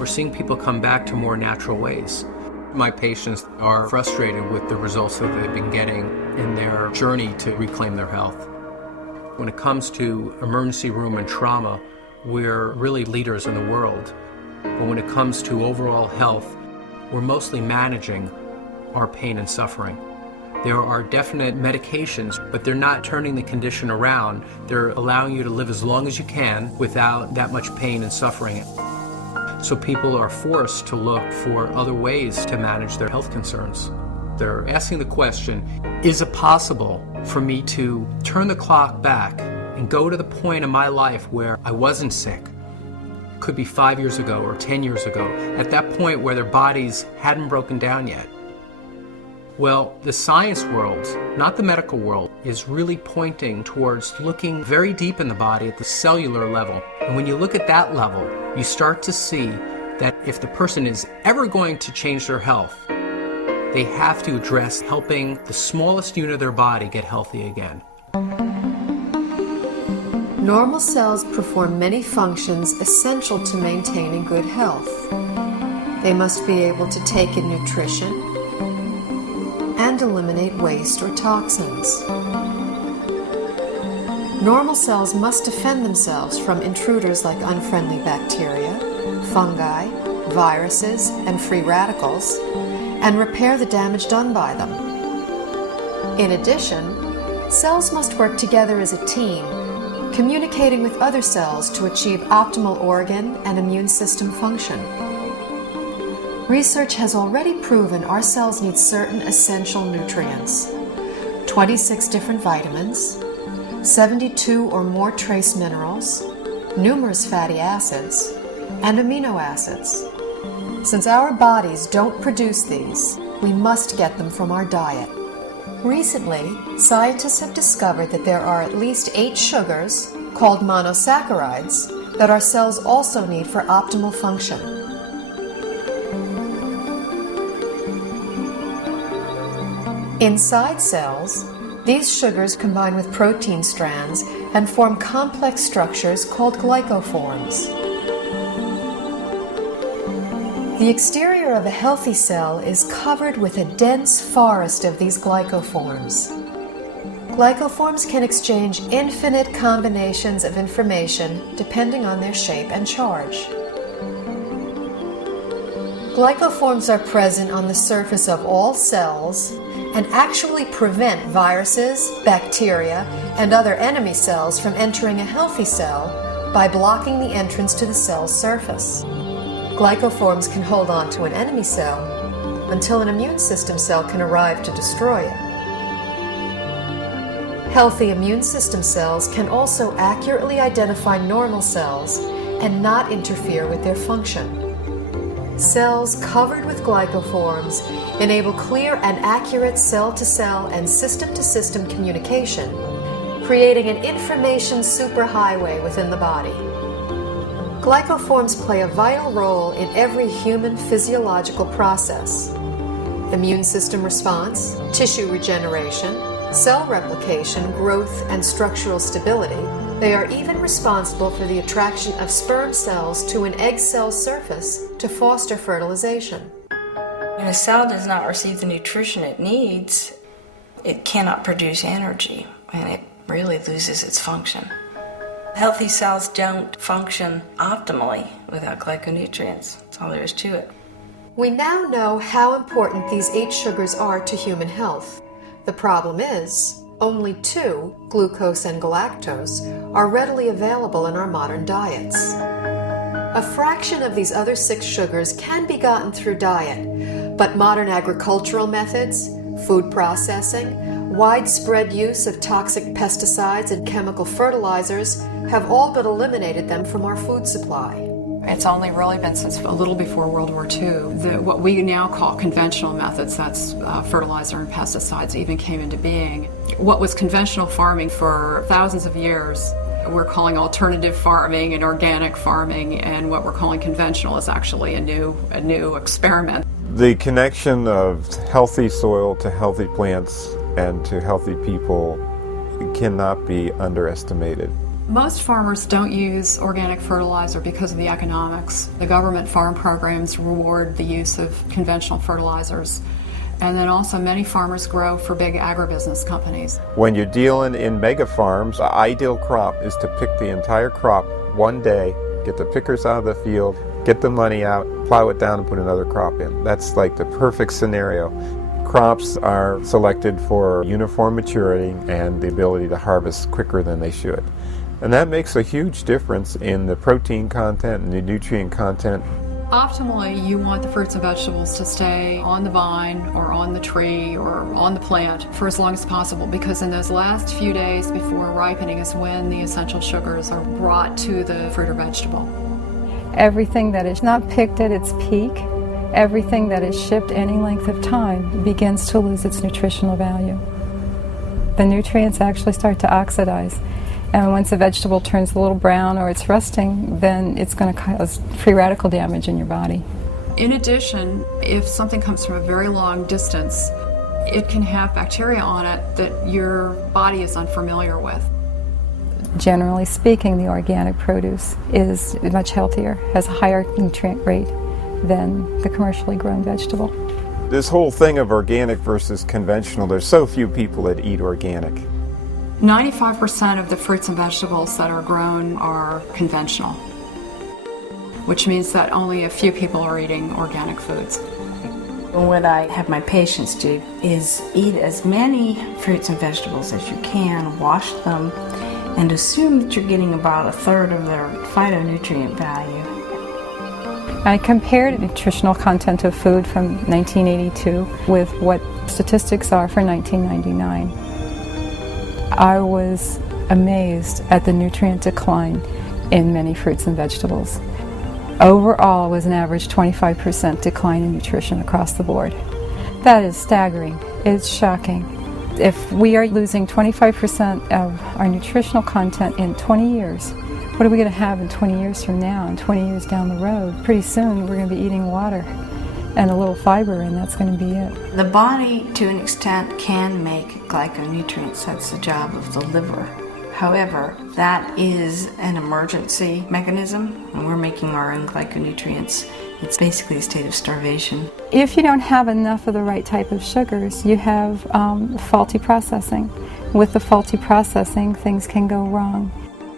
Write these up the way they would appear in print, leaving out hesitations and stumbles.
We're seeing people come back to more natural ways. My patients are frustrated with the results that they've been getting in their journey to reclaim their health. When it comes to emergency room and trauma, we're really leaders in the world. But when it comes to overall health, we're mostly managing our pain and suffering. There are definite medications, but they're not turning the condition around. They're allowing you to live as long as you can without that much pain and suffering. So people are forced to look for other ways to manage their health concerns. They're asking the question, is it possible for me to turn the clock back and go to the point in my life where I wasn't sick? Could be 5 years ago or 10 years ago, at that point where their bodies hadn't broken down yet. Well, the science world, not the medical world, is really pointing towards looking very deep in the body at the cellular level. And when you look at that level, you start to see that if the person is ever going to change their health, they have to address helping the smallest unit of their body get healthy again. Normal cells perform many functions essential to maintaining good health. They must be able to take in nutrition and eliminate waste or toxins. Normal cells must defend themselves from intruders like unfriendly bacteria, fungi, viruses, and free radicals, and repair the damage done by them. In addition, cells must work together as a team, communicating with other cells to achieve optimal organ and immune system function. Research has already proven our cells need certain essential nutrients, 26 different vitamins, 72 or more trace minerals, numerous fatty acids, and amino acids. Since our bodies don't produce these, we must get them from our diet. Recently, scientists have discovered that there are at least 8 sugars, called monosaccharides, that our cells also need for optimal function. Inside cells, these sugars combine with protein strands and form complex structures called glycoforms. The exterior of a healthy cell is covered with a dense forest of these glycoforms. Glycoforms can exchange infinite combinations of information depending on their shape and charge. Glycoforms are present on the surface of all cells and actually prevent viruses, bacteria, and other enemy cells from entering a healthy cell by blocking the entrance to the cell's surface. Glycoforms can hold on to an enemy cell until an immune system cell can arrive to destroy it. Healthy immune system cells can also accurately identify normal cells and not interfere with their function. Cells covered with glycoforms enable clear and accurate cell-to-cell and system-to-system communication, creating an information superhighway within the body. Glycoforms play a vital role in every human physiological process: immune system response, tissue regeneration, cell replication, growth, and structural stability. They are even responsible for the attraction of sperm cells to an egg cell surface to foster fertilization. When a cell does not receive the nutrition it needs, it cannot produce energy, and it really loses its function. Healthy cells don't function optimally without glyconutrients. That's all there is to it. We now know how important these 8 sugars are to human health. The problem is, only 2, glucose and galactose, are readily available in our modern diets. A fraction of these other 6 sugars can be gotten through diet, but modern agricultural methods, food processing, widespread use of toxic pesticides and chemical fertilizers have all but eliminated them from our food supply. It's only really been since a little before World War II that what we now call conventional methods, that's fertilizer and pesticides, even came into being. What was conventional farming for thousands of years, we're calling alternative farming and organic farming, and what we're calling conventional is actually a new experiment. The connection of healthy soil to healthy plants and to healthy people cannot be underestimated. Most farmers don't use organic fertilizer because of the economics. The government farm programs reward the use of conventional fertilizers. And then also many farmers grow for big agribusiness companies. When you're dealing in mega farms, the ideal crop is to pick the entire crop one day, get the pickers out of the field, get the money out, plow it down and put another crop in. That's like the perfect scenario. Crops are selected for uniform maturity and the ability to harvest quicker than they should. And that makes a huge difference in the protein content and the nutrient content. Optimally, you want the fruits and vegetables to stay on the vine or on the tree or on the plant for as long as possible, because in those last few days before ripening is when the essential sugars are brought to the fruit or vegetable. Everything that is not picked at its peak, everything that is shipped any length of time begins to lose its nutritional value. The nutrients actually start to oxidize. And once a vegetable turns a little brown or it's rusting, then it's going to cause free radical damage in your body. In addition, if something comes from a very long distance, it can have bacteria on it that your body is unfamiliar with. Generally speaking, the organic produce is much healthier, has a higher nutrient rate than the commercially grown vegetable. This whole thing of organic versus conventional, there's so few people that eat organic. 95% of the fruits and vegetables that are grown are conventional, which means that only a few people are eating organic foods. What I have my patients do is eat as many fruits and vegetables as you can, wash them, and assume that you're getting about a third of their phytonutrient value. I compared nutritional content of food from 1982 with what statistics are for 1999. I was amazed at the nutrient decline in many fruits and vegetables. Overall, it was an average 25% decline in nutrition across the board. That is staggering. It's shocking. If we are losing 25% of our nutritional content in 20 years, what are we going to have in 20 years from now and 20 years down the road? Pretty soon we're going to be eating water and a little fiber, and that's going to be it. The body, to an extent, can make glyconutrients. That's the job of the liver. However, that is an emergency mechanism, and we're making our own glyconutrients. It's basically a state of starvation. If you don't have enough of the right type of sugars, you have faulty processing. With the faulty processing, things can go wrong.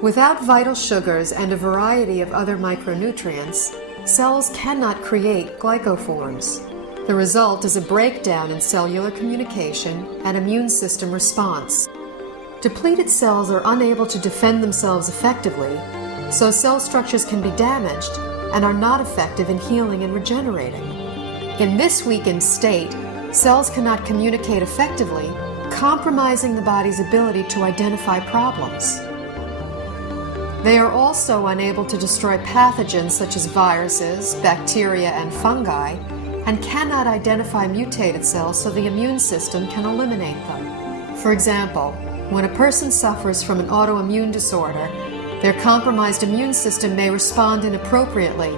Without vital sugars and a variety of other micronutrients, cells cannot create glycoforms. The result is a breakdown in cellular communication and immune system response. Depleted cells are unable to defend themselves effectively, so cell structures can be damaged and are not effective in healing and regenerating. In this weakened state, cells cannot communicate effectively, compromising the body's ability to identify problems. They are also unable to destroy pathogens such as viruses, bacteria, and fungi, and cannot identify mutated cells so the immune system can eliminate them. For example, when a person suffers from an autoimmune disorder, their compromised immune system may respond inappropriately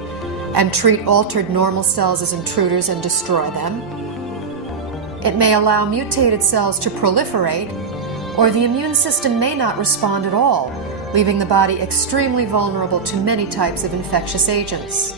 and treat altered normal cells as intruders and destroy them. It may allow mutated cells to proliferate, or the immune system may not respond at all, leaving the body extremely vulnerable to many types of infectious agents.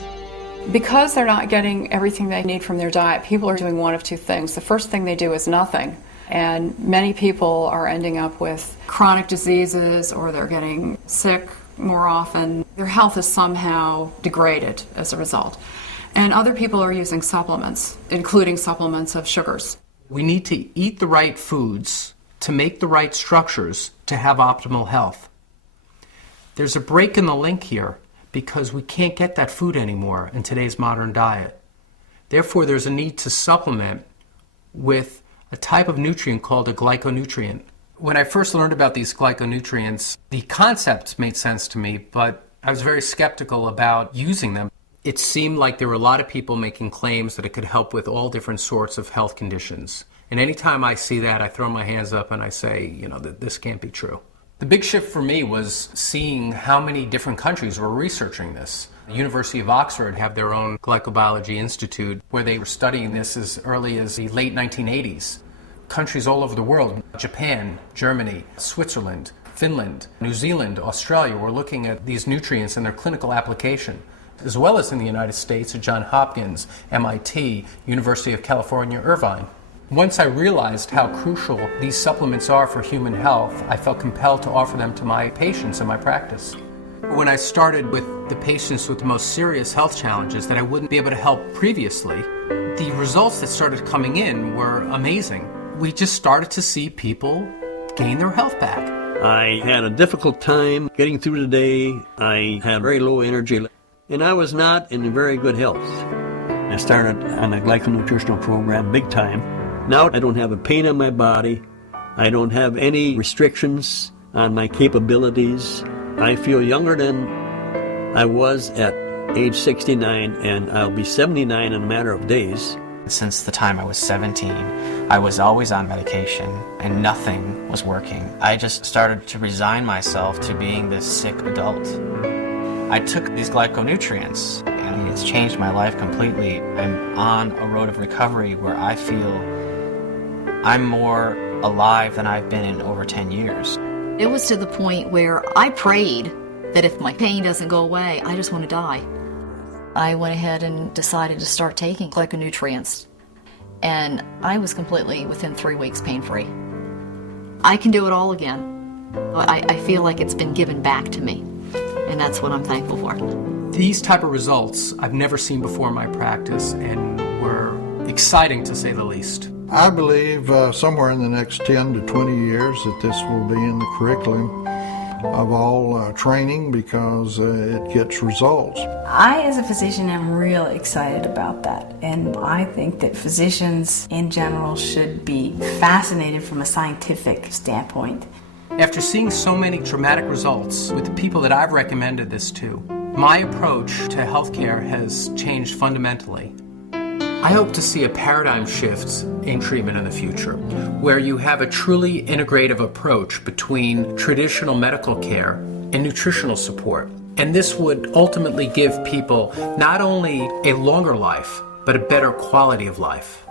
Because they're not getting everything they need from their diet, people are doing one of two things. The first thing they do is nothing, and many people are ending up with chronic diseases, or they're getting sick more often. Their health is somehow degraded as a result. And other people are using supplements, including supplements of sugars. We need to eat the right foods to make the right structures to have optimal health. There's a break in the link here because we can't get that food anymore in today's modern diet. Therefore, there's a need to supplement with a type of nutrient called a glyconutrient. When I first learned about these glyconutrients, the concepts made sense to me, but I was very skeptical about using them. It seemed like there were a lot of people making claims that it could help with all different sorts of health conditions. And anytime I see that, I throw my hands up and I say, this can't be true. The big shift for me was seeing how many different countries were researching this. The University of Oxford have their own glycobiology institute where they were studying this as early as the late 1980s. Countries all over the world, Japan, Germany, Switzerland, Finland, New Zealand, Australia were looking at these nutrients and their clinical application, as well as in the United States at Johns Hopkins, MIT, University of California, Irvine. Once I realized how crucial these supplements are for human health, I felt compelled to offer them to my patients in my practice. When I started with the patients with the most serious health challenges that I wouldn't be able to help previously, the results that started coming in were amazing. We just started to see people gain their health back. I had a difficult time getting through the day. I had very low energy, and I was not in very good health. I started on a glyconutritional program big time. Now I don't have a pain in my body. I don't have any restrictions on my capabilities. I feel younger than I was at age 69, and I'll be 79 in a matter of days. Since the time I was 17, I was always on medication and nothing was working. I just started to resign myself to being this sick adult. I took these glyconutrients and it's changed my life completely. I'm on a road of recovery where I feel I'm more alive than I've been in over 10 years. It was to the point where I prayed that if my pain doesn't go away, I just want to die. I went ahead and decided to start taking glyconutrients, and I was completely, within 3 weeks, pain-free. I can do it all again. I feel like it's been given back to me, and that's what I'm thankful for. These type of results I've never seen before in my practice and were exciting to say the least. I believe somewhere in the next 10 to 20 years that this will be in the curriculum of all training because it gets results. I, as a physician, am real excited about that. And I think that physicians in general should be fascinated from a scientific standpoint. After seeing so many dramatic results with the people that I've recommended this to, my approach to healthcare has changed fundamentally. I hope to see a paradigm shift in treatment in the future, where you have a truly integrative approach between traditional medical care and nutritional support. And this would ultimately give people not only a longer life, but a better quality of life.